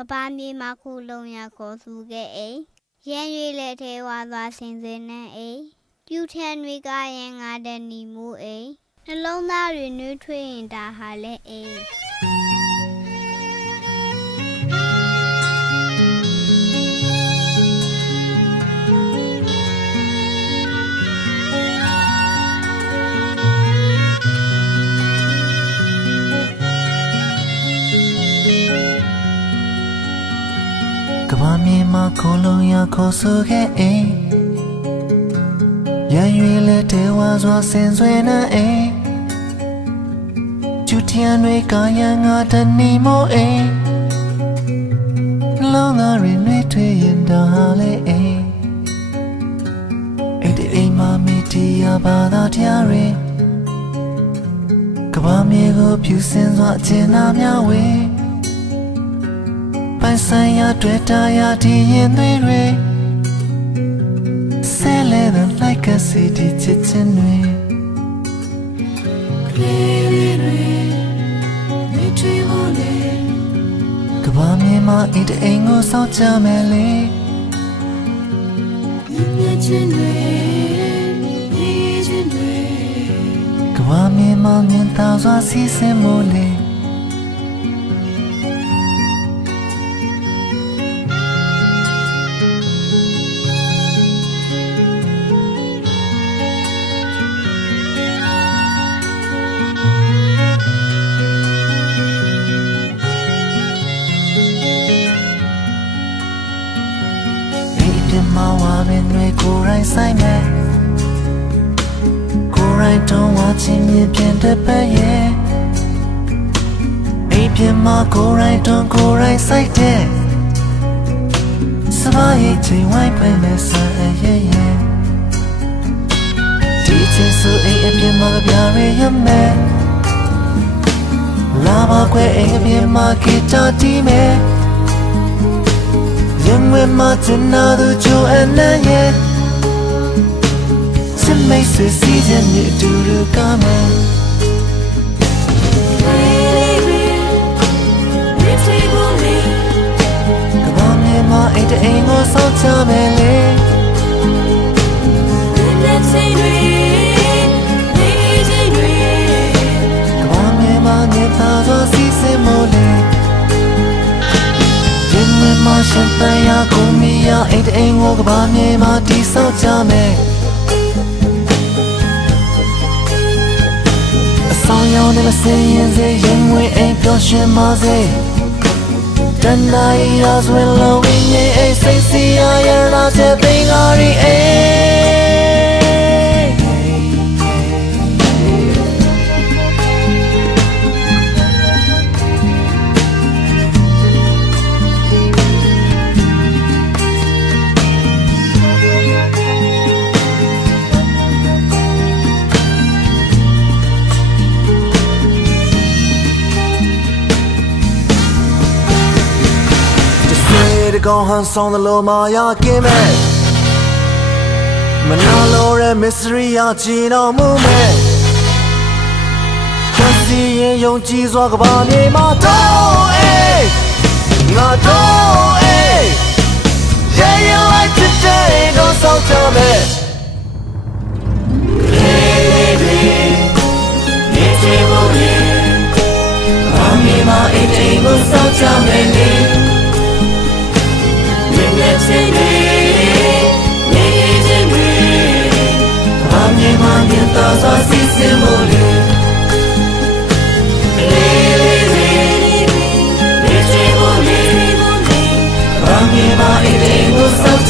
ကဘာမြေမှာခုလုံးရခေါ်စုခဲ့အိမ်ရန်ရွေလက်ထဲဝါသွားဆင်စင်နှံအိမ်ပြူထန်တွေကရင်ငါတဲ့နီမိုးအိမ်နှလုံးသားတွေနှွေးထွေးရင်ဒါဟာလဲအိမ်ကဘာမြေမှာခိုးလုံးရခေါ်ဆိုခဲ့အိမ်ရန်ရွေလက်တဲဝါစွာဆင်ဆွေနှံအိမ်ကျူထန်တွေကရန်ငါတနီမိုးအိမ်လုံးသားတွေနှွေးထွေးရင်ဒါဟာလေအိမ်အိမ်တအိမ်မှာမိတီးရပါသာတရားတွေကဘာမြေကိုဖြူစင်စွာအကျဉ်းသားများဝေပိုင်ဆိုင်ရာတွေ့တာရာဒီရင်သွေးတွေဆဲလဲတဲ့လိုက်ကစီဒီချစ်ချင်းတွေကလေးလေးတွေမိထွေးဖို့လေကဘာမြေမှာအိတ်အိမ်ကိုစောင့်ကြမယ်လေမြတ်ချင်းတွေဒီချင်းတွေကဘာမြေမှာမြင်သာစွာစီးဆင်းမို့လေမာဝါပင်တွေကိုယ်တိုင်ဆိုင်မယ်ကိုယ်တိုင်တုံးဝချင်းမြင်ပြန်တဲ့ပဲရဲ့အိမ်ပြန်မှာကိုယ်တိုင်တုံးကိုယ်တိုင်ဆိုင်တဲ့စပါးရိတ်ချိန်ဝိုင်းပဲမဲ့ဆန်ရဲ့ရဲ့ဒီချင်းဆိုအိမ်အပြင်မှာပြရရမယ်လာပါခွဲအိမ်အပြင်မှာဂီတာတီးမယ်ရင်ဝဲမှာကျနာသူချိုအနံ့ရဲ့စမိတ်ဆွေစီးခြင်းနဲ့အတူတူကမယ်ကဘာမြေမှာအိတ်အိမ်ကိုစောင့်ချမယ်လေကဘာမြေမှာနေသာစွာစီးစင်မို့လေမရှင်တရားကိုမီးရအိတ်အိမ်ကိုကဘာမြေမှာတိဆောက်ကြမယ်အဆောင်ရောင်နဲ့မစင်ရင်စေရင်ဝင်အိမ်ပျော်ရွှင်ပါစေတန်တိုင်းရာဆွေလုံးဝင်းရဲ့အိတ်စိတ်စီရရနာတဲ့သိငါရီအိကောင်းဟန်ဆောင်တဲ့လိုမာယာကင်းမဲ့မနာလိုတဲ့ mystery ရချင်တော်မူမဲ့ခစီရင်ယုံကြည်စွာကဘာမြေမှာတော့အေးငါတော့အေး Yeah you like today တော့ဆောက်ကြမဲ့နေချင်ဖို့လေဘာမြေမှာအိတ်အိမ်ကိုဆောက်ကြမဲ့လေချင်းတွေနေချင်းတွေဘာမြေမှာမြင်သာစွာစီးစင်းမို့လေလေးလေးလေးနေချင်းမို့လေဘာမြေမှာအိမ်ကိုစောင့်